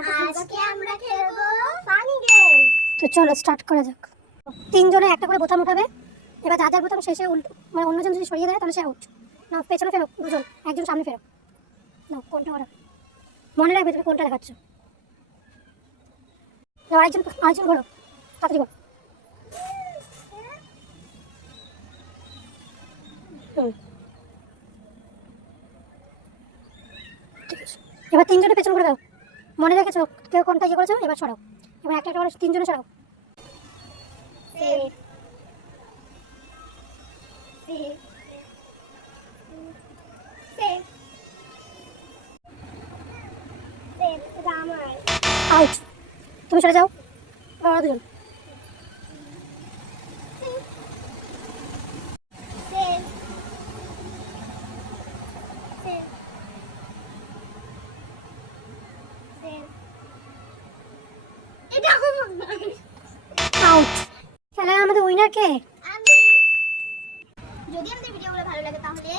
আজকে আমরা খেলবো ফানি গেম। তো চলো স্টার্ট করা যাক। তিনজনে একটা করে বোতাম উঠাবে, এবার যার যার বোতাম শেষে মানে অন্যজন যদি সরিয়ে দেয় তাহলে সে আউট। না পেছনে ফেরো দুজন, একজন সামনে ফেরো। না কোনটা করা মনে রাখবে তুমি কোনটা দেখাচ্ছ। আরেকজন আরেকজন ঘোরো, তাড়াতাড়ি ঘোরো। ঠিক আছে, এবার তিনজনে পেছন করে দাও। মনে রেখেছো কেউ কোনটা ইয়ে করেছো, এবার সরাও। এবার একটা একটা করে তিনজনে সরাও। আউট, তুমি সরে যাও। এবার ওরা দুজন। আউট। খেলার আমাদের উইনার কে? যদি আমাদের ভিডিওগুলো ভালো লাগে তাহলে